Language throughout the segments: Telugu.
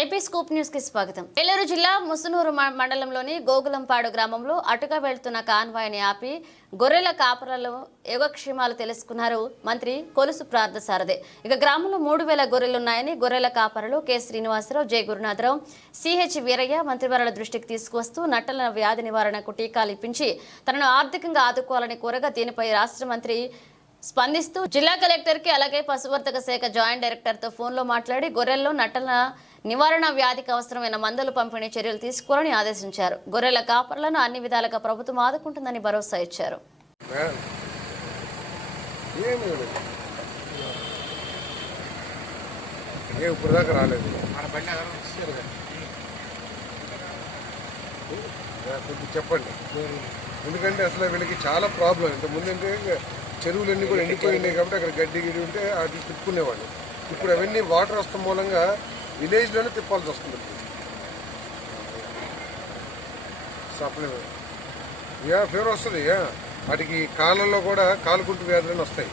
ఏపీ స్కూప్ న్యూస్కి స్వాగతం. ఏలూరు జిల్లా ముసునూరు మండలంలోని గోగులంపాడు గ్రామంలో అటుగా వెళ్తున్న కాన్వాయ్ని ఆపి గొర్రెల కాపరలు యోగక్షేమాలు తెలుసుకున్నారు మంత్రి కొలుసు ప్రార్థసారథి ఇక గ్రామంలో మూడు వేల గొర్రెలున్నాయని గొర్రెల కాపరులు K. Srinivasarao J. Gurunatharao CH Veeraiah మంత్రివర్ల దృష్టికి తీసుకువస్తూ నట్టల వ్యాధి నివారణకు టీకాలు ఇప్పించి తనను ఆర్థికంగా ఆదుకోవాలని కోరగా దీనిపై రాష్ట్ర మంత్రి స్పందిస్తూ జిల్లా కలెక్టర్కి అలాగే పశువర్ధక శాఖ జాయింట్ డైరెక్టర్తో ఫోన్లో మాట్లాడి గొర్రెల్లో నట్టల నివారణ వ్యాధికి అవసరమైన మందులు పంపిణీ చర్యలు తీసుకోవాలని ఆదేశించారు. గొర్రెల కాపర్లను అన్ని విధాలుగా ప్రభుత్వం ఆదుకుంటుందని భరోసా ఇచ్చారు. ఇప్పుడు దాకా రాలేదు చెప్పండి. ఎందుకంటే అసలు వీళ్ళకి చాలా ప్రాబ్లం ఇంత ముందు అంటే చెరువులన్నీ కూడా ఎండిపోయి ఉన్నాయి కాబట్టి అక్కడ గడ్డి గిడి ఉంటే అది తిప్పుకునేవాళ్ళు. ఇప్పుడు అవన్నీ వాటర్ వస్తాం మూలంగా విలేజ్లోనే తిప్పాల్సి వస్తుంది. సప్లై. యా ఫీవర్ వస్తుంది. వాటికి కాళ్ళల్లో కూడా కాలుకుంటు వ్యాధులను వస్తాయి.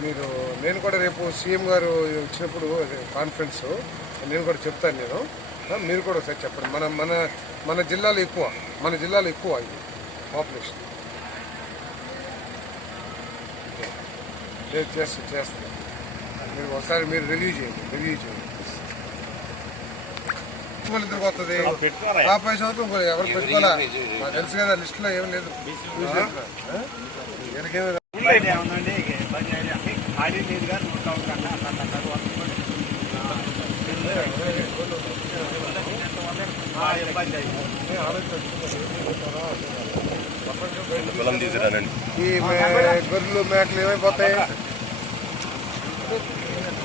మీరు నేను కూడా రేపు సీఎం గారు వచ్చినప్పుడు కాన్ఫరెన్స్ నేను కూడా చెప్తాను నేను. మీరు కూడా ఒకసారి చెప్పండి. మన మన మన జిల్లాలో ఎక్కువ. మన జిల్లాలో ఎక్కువ ఇది పాపులేషన్. రేపు చేస్తా చేస్తాను మీరు ఒకసారి మీరు రివ్యూ చేయండి రివ్యూ చేయండి మళ్ళీ ఇద్దరికి వస్తుంది ఆ పై సంవత్సరం ఎవరు పెట్టుకోవాలా నాకు తెలుసు కదా లిస్టులో ఏం లేదు చూసి పొలం తీసుకురానండి. ఈ గొర్రెలు మేకలు ఏమైపోతాయి?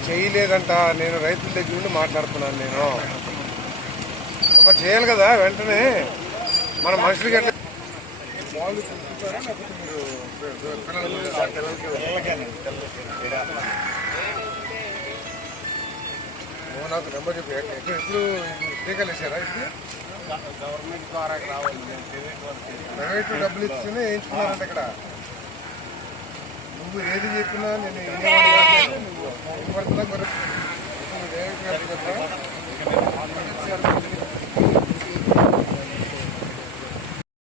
చేయలేదంట. నేను రైతుల దగ్గర నుండి మాట్లాడుతున్నాను నేను. మరి చేయాలి కదా వెంటనే. మన మనుషులకి ఎట్లా? నాకు నెంబర్ చెప్పి. ఎప్పుడు టీకాలు వేసారా ఇప్పుడు? గవర్నమెంట్ ద్వారా రావాలి. ప్రైవేట్ డబ్బులు ఇస్తేనే వేయించుకున్నారంట ఇక్కడ. నువ్వు ఏది చెప్పినా నేను వినేవాడిని కాదు. నువ్వు